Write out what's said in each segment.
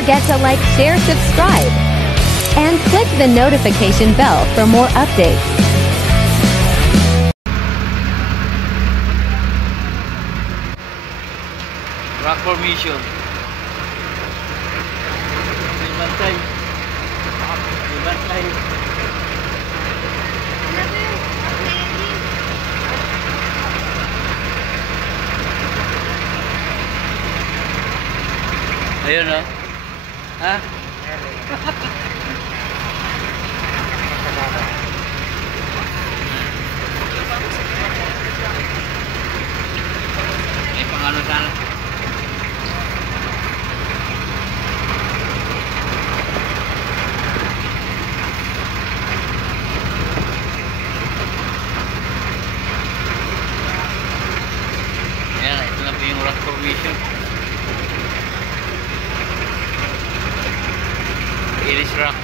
forget to like, share, subscribe, and click the notification bell for more updates. Rock formation. Bantay. Bantay. Ayun o. Ha? Ay, pangano sana. Ayan, ito na po yung rock formation. Iris rock.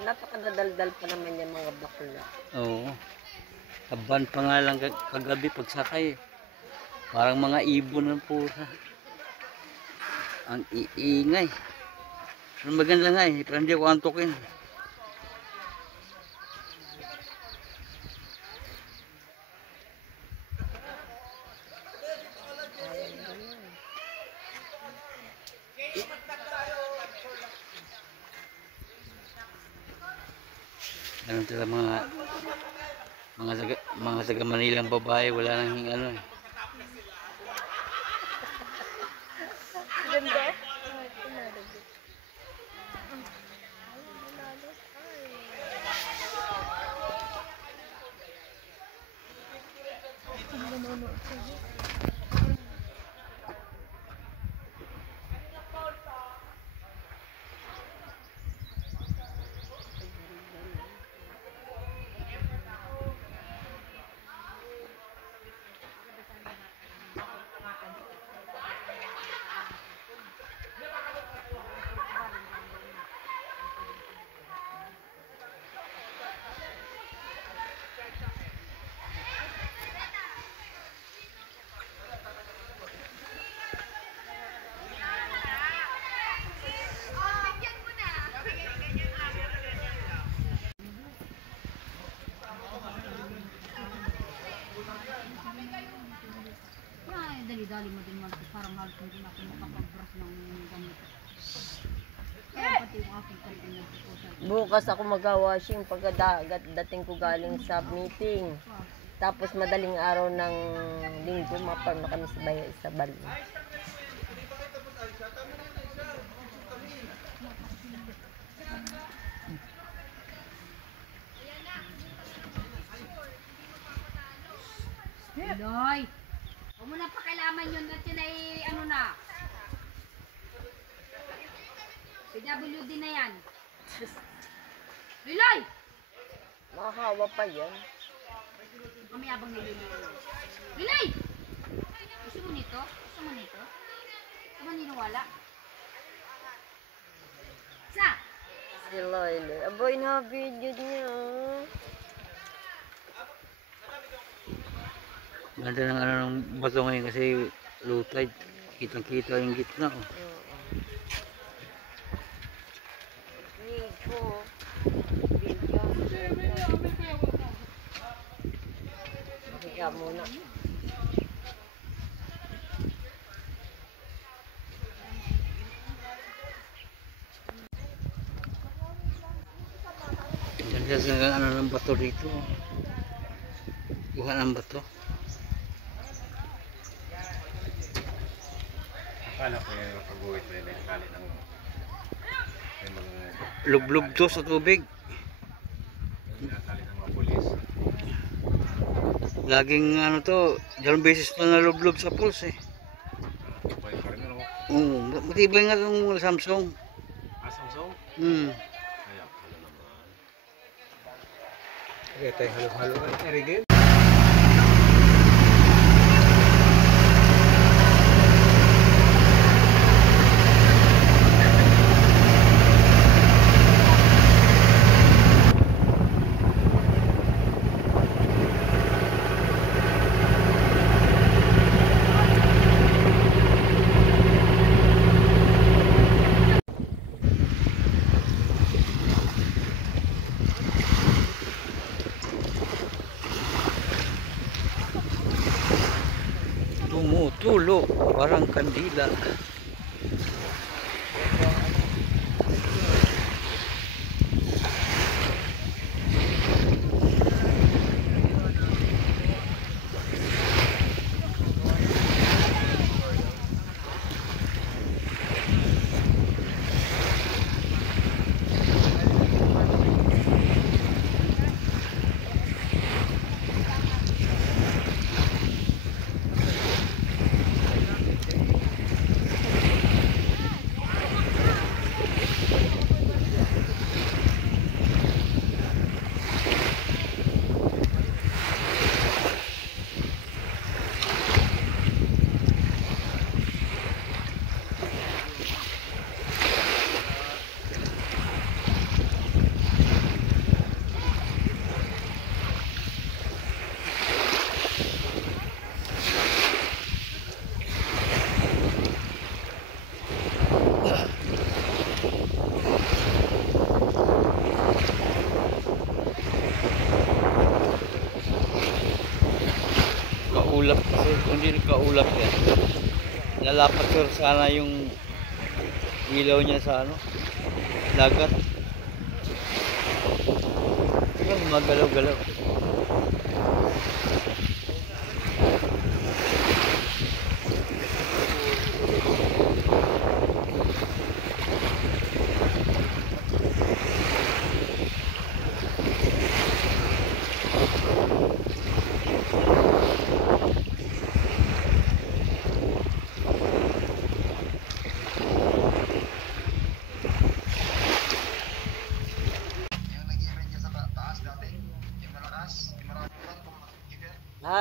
Napakadaldal pa naman yung mga bakla. Oo. Taban pa nga lang kagabi pagsakay. Parang mga ibon ng pura. Ang iingay. Pero maganda nga eh. Pero hindi ako antukin. Ganun sila mga taga Manilang babae, wala nang ano eh. Ganda. Dali-dali mo din parang halos hindi na ako makapag-brush ng ganito. Kaya pati yung aking talagang nagpupusan. Bukas ako mag-washing pagdating ko galing sa meeting. Tapos madaling araw ng linggo, maparma kami sa bali. Loy! Huwag mo na pakialaman yun at yun ay ano na. PWD na yan. Liloy! Makahawa pa yan. Kami abang nilululo. Liloy! Gusto mo nito? Gusto mo nito? Gusto mo ninuwala? Sa! Si Loyle. Aboy na video niya. Ganda ng ano ng bato ngayon kasi low tide. Kitang-kita yung gitna. Oh. Mahiga muna. Ganda sa ano ng bato dito. Bukan ng bato. Akala ko yung pag-uwit na yun, akala ng mga Lublob to sa tubig. akala ng mga pulis. Laging ano to, dalawang beses pa nalublob sa pulse eh. Pwede pa rin, ano Matibay nga itong Samsung. Samsung? Kaya pala naman. Kaya tayo halo-halo ka. Erigin? Tumutulo, parang kandila. Kaulap kasi, kung hindi kaulap yan. Lalapat sir sana yung ilaw niya sa ano, dagat. Pero magalaw-galaw.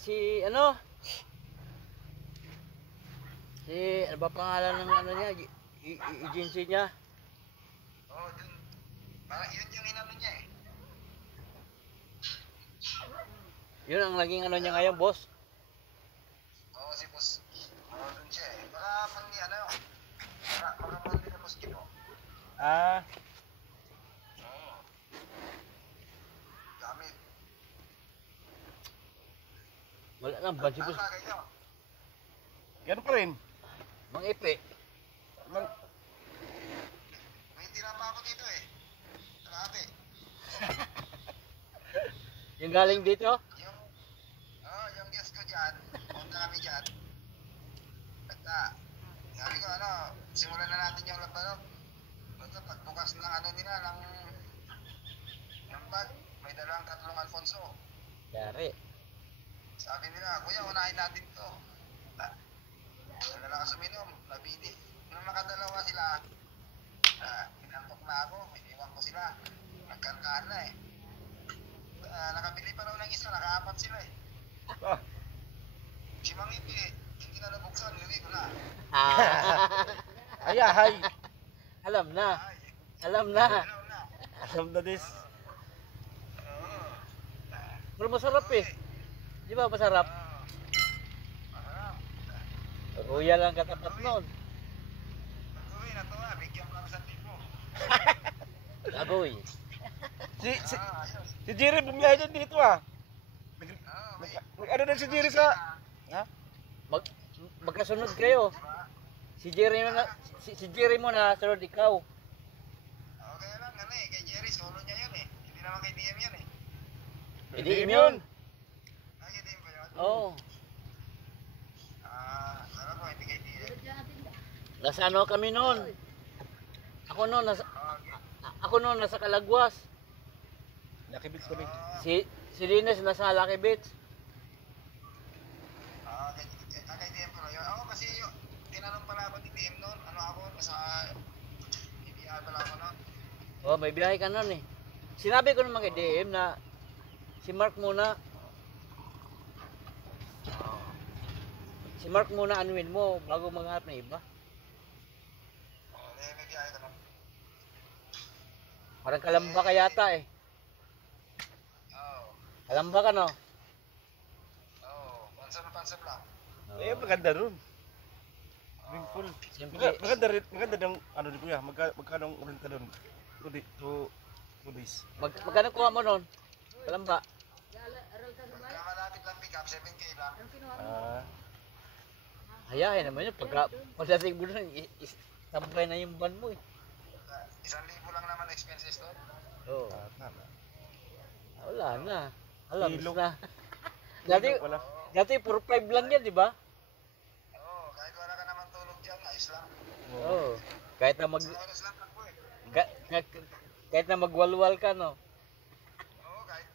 Si ano? Ano ba pangalan ng ano niya? Agency niya? Dun. Yun yung inano niya eh. Yun ang naging ano niya ngayon, boss? Si boss. Dun siya eh. Baka pang ano, baka pang din boss Kim. Gamit. Wala lang, bansi boss. Kayo. Ganun pa rin. Mang ipi. May tira pa ako dito eh. Kalahati. Yung galing dito? Yung guest ko dyan. Punta kami dyan. Basta, sabi ko simulan na natin yung laban. Basta pagbukas ng ano nila, ng bag, may tatlong Alfonso. Yari. Sabi nila, kuya, unahin natin to. Wala ka suminom, nabili. Nung nakadalawa sila, pinantok na ako, iniwan ko sila. Nagkarkaan na eh. Nakabili pa raw ng isa, nakaapat sila eh. Si Mang Ipi, hindi na nabuksan, niliwi ko na. Ayahay. Alam na. Alam na. Ano na? Alam na this. Pero masarap eh. Di ba masarap? Masarap. Kuya lang katapat nun. Pag-uwi na to bigyan ko lang sa tipo. Agoy. Ayos. Si Jerry bumiyahe din dito May Ano na si Jerry sa... Magkasunod kayo. Si Jerry mo na, si Jerry mo na, sunod ikaw. Okay lang, kay Jerry, solo niya yun eh. Hindi naman kay DM yan eh. Hindi yun. Kay DM ba yun? Oo. Sarap ko, hindi kay DM. Nasa ano kami noon. Ako noon nasa Calagwas. Lucky Beach kami. Si Linus nasa Lucky Beach. Kay DM pala yun. Ako kasi tinanong pala ako ni DM Oh, may biyahe ka nun eh. Sinabi ko naman kay DM na si Mark muna. Si Mark muna anuin mo bago maghanap ng iba. May biyahe ka na. Parang kalamba ka yata eh. Oo. Kalamba ka no? Oo. Pansap lang. Eh, maganda ron. Swimming pool. Siyempre, Maganda ng ano ni Kuya, magkano ang renta doon? 2 days. magkano kuha mo nun? Kalamba. Malapit lang pick up, 7K lang. Ah, Hayahin naman yun. Pagdating mo nun, tambay na yung van mo eh. 1,000 lang naman expenses doon. Oo. tama. Wala na. Alam Kilo. na. Dati, Wala. dati 4-5 lang yan, di ba? Oo, kahit wala ka naman tulog dyan, ayos lang. Oo. Kahit na Sa oras lang takbo eh. kahit na magwalwal ka, no? Oo, kahit,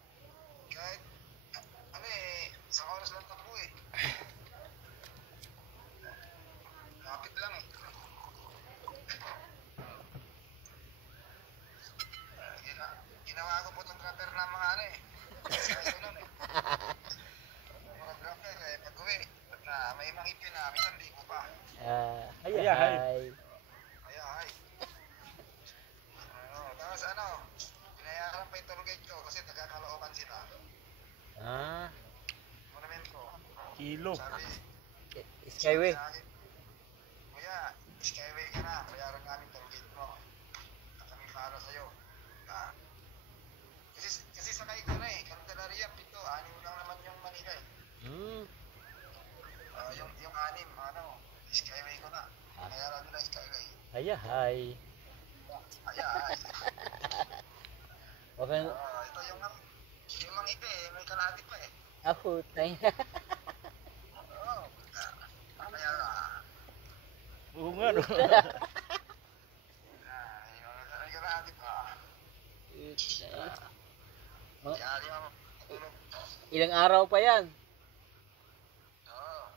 ano eh, sa oras lang takbo eh. Kapit lang eh. Ginawa ko photographer ng mga ano eh. Kaya ko nun eh. Photographer eh, pag-uwi. Na may mangipin na, minsan di ko pa. Hi. Kaya ay. Tapos ano, pinayaran pa yung tour guide ko kasi nagkakalookan sila. Ah, Monumento. Kilo. Sabi, Skyway. sa akin, Kuya, Skyway ka na, bayaran namin tour guide mo. At kami para sa'yo. Ah. Kasi sakay ko na eh, Candelaria, 7, 6 lang naman yung Manila eh. Hmm. Yung 6, ano, Skyway ko na. Bayaran nila Skyway. Hi. Kaya ay. Okay. Ito yung mangipi eh, may kalahati pa eh. Ako, tayo. Oo. Kaya Oo nga, no? may kalahati pa. Yari ako. Tulog. Ilang araw pa yan? Oo.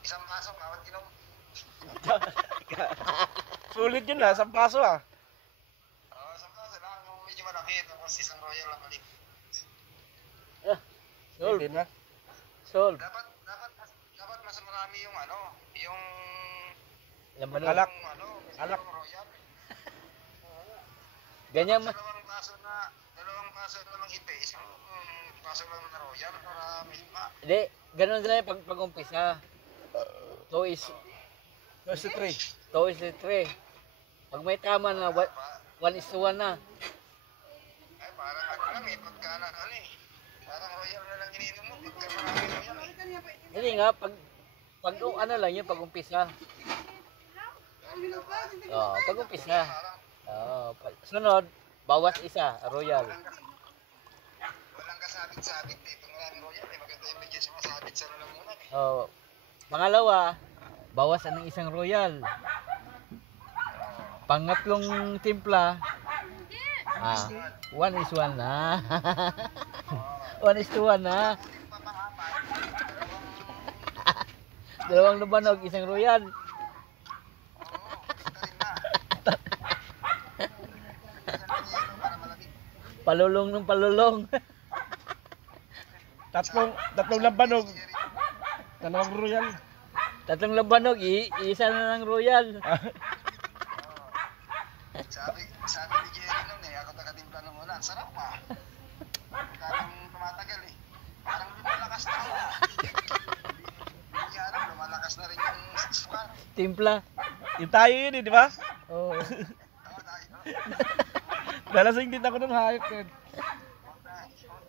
Isang pasok, bawat inom. Sulit yun ha, 10 paso ah. Oo, isang pasok lang. Yung medyo malaki, tapos isang royal lang ulit. Solve. Hindi na. Solve. Dapat mas marami yung ano, yung Laman Alak. yung ano, Alak. yung royal. Ganyan ma. Dalawang paso na lang ipe, isang paso lang na royal para may lima. Hindi, ganun din yung pag-umpisa. 2 is 3. Pag may tama na, 1:1 na. Ay, parang ano lang eh, pagka na ano eh. Parang royal na lang ininom mo, pagka marami royal eh. Hindi nga, pag ano lang yun, pag-umpisa. Oo, pag-umpisa. Oo, sunod, bawas isa, royal. Walang kasabit-sabit eh. Pag marami royal eh, maganda yung medyo sumasabit sa lalamunan eh. Oo. Pangalawa, bawasan ng isang royal. Pangatlong timpla, 1:1 na. 1:1 na. Dalawang lubanog, isang royal. Palulong ng palulong. Tatlong lambanog. Dalawang royal. Tatlong labanog, isa na ng royal. Sabi ni Jerry nun eh, ako tagatimpla ng ulan. Sarap pa. Parang tumatagal eh. Parang lumalakas na ako. Hindi alam, lumalakas na rin yung sukat. Timpla. Yung tayo yun eh, di ba? Oo. Tama tayo. Dalasing din ako ng hayop yun.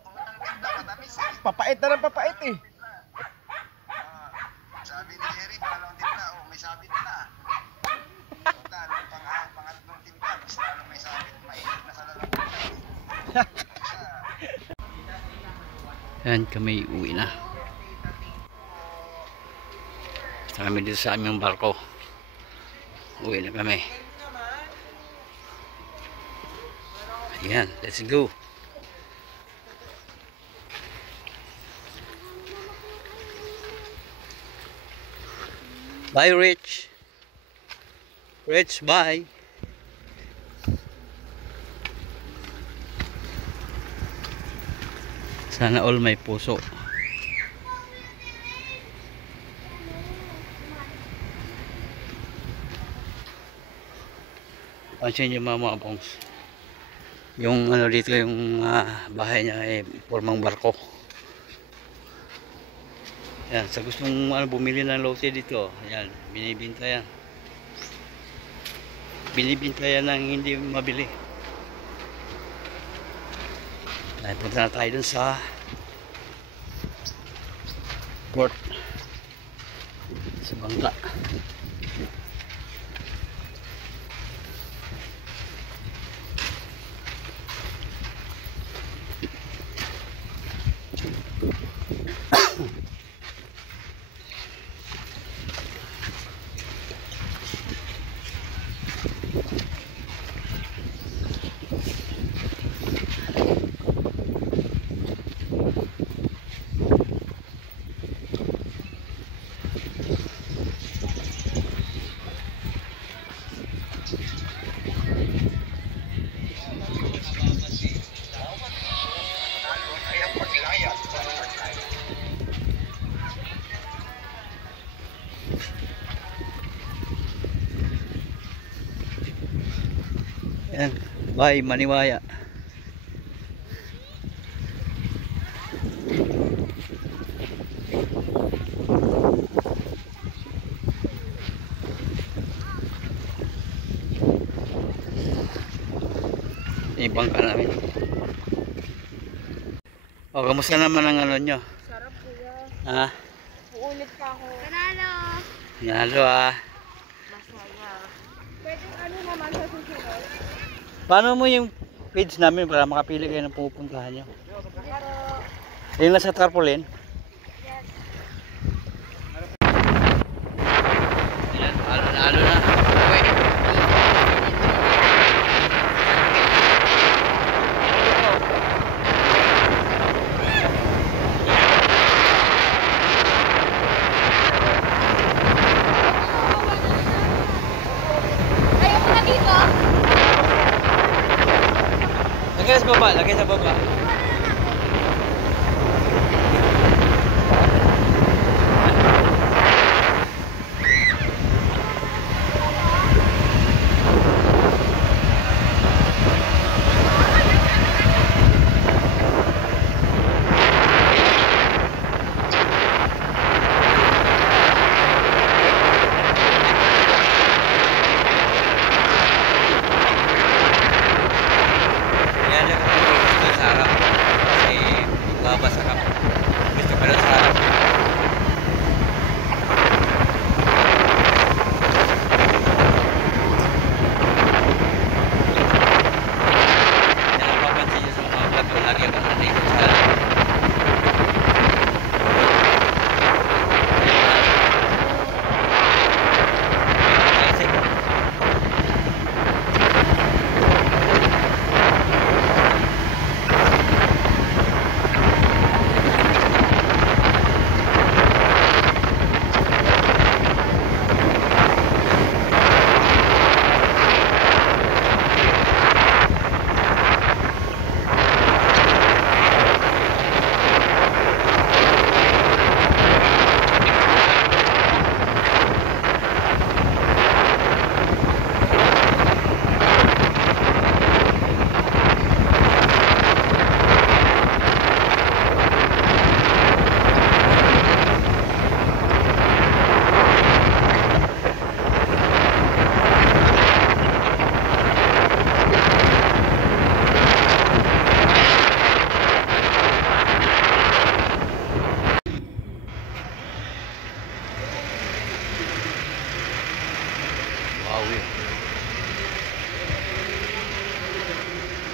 Unang timpla, matamis eh. Papait na ng papait eh. Sabi ni Jerry, pangalawang timpla, oh, may sabit na. Pangatlong timpla, mas lalo may sabit, mainit na sa lalamunan. Yan, kami uwi na. Basta kami dito sa aming barko. Uwi na kami. Ayan, let's go. Bye, Rich. Rich, bye. Sana all may puso. Pansin niyo mga bongs. Yung ano dito, yung bahay niya ay formang barko. Yan, sa gustong bumili ng lote dito, yan, binibinta yan. Binibinta yan ng hindi mabili. Ay, punta na tayo dun sa port, sa bangka. Yan, bye Maniwaya. Ibang ka namin. O, kamusta naman ang ano nyo? Sarap kuya. Ha? Uulit pa ako. Nalo ah. Masaya. Pwede ano naman sa susunod? Paano mo yung page namin para makapili kayo ng pupuntahan nyo? Yung nasa tarpaulin? Ayan, halo na. Okay. Lagay sa baba, lagay sa baba.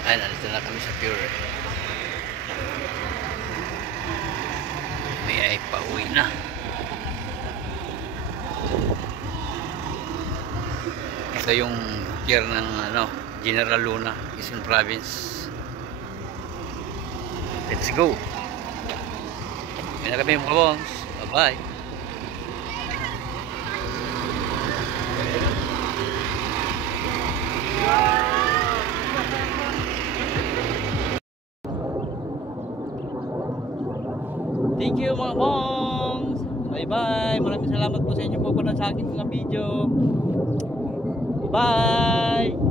Ay, nandito na kami sa Pure. May ay pauwi na. Ito yung pier ng General Luna, Quezon Province. Let's go. May na kami mga bongs. Bye-bye. Thank you mga bongs. Bye-bye. Maraming salamat po sa inyo po sa aking mga video. Bye!